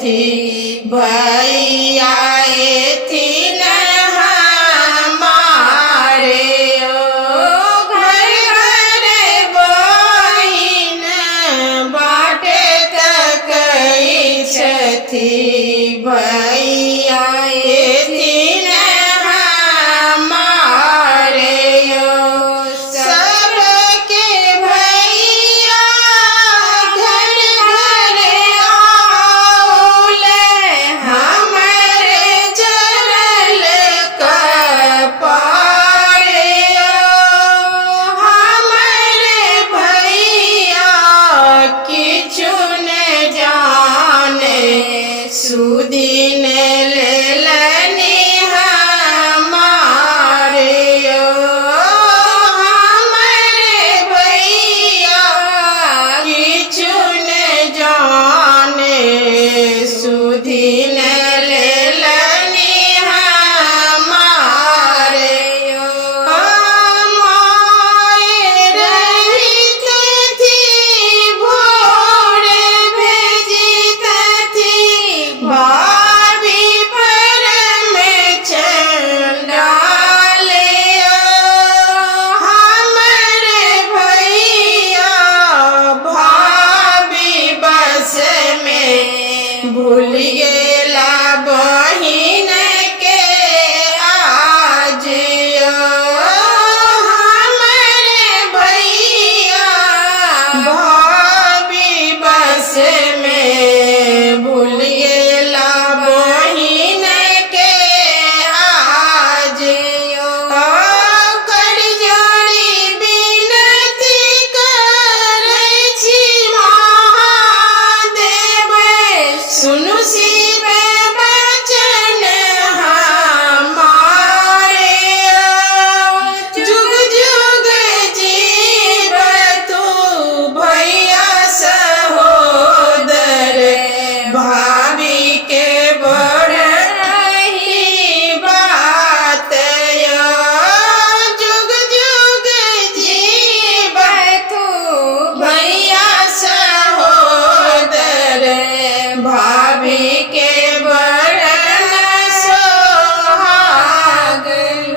छथी भैया एथिन हमारे ओ घर घर बहिन बाटे तकै छथी भैया एथिन हमारे ओ सबके भैया घर घर आउले हमरे चरल कपारे ओ हमरे भैया किछु न जाने सुदिन लेलनि हमारे ओ हमरे भैया किछु न जाने सुदिन लेलनि हमारे ओ माय रहित थी भोरे भेजित थी भाभी पर में चंडाले ओ हमरे भैया भाभी बस में भूल गए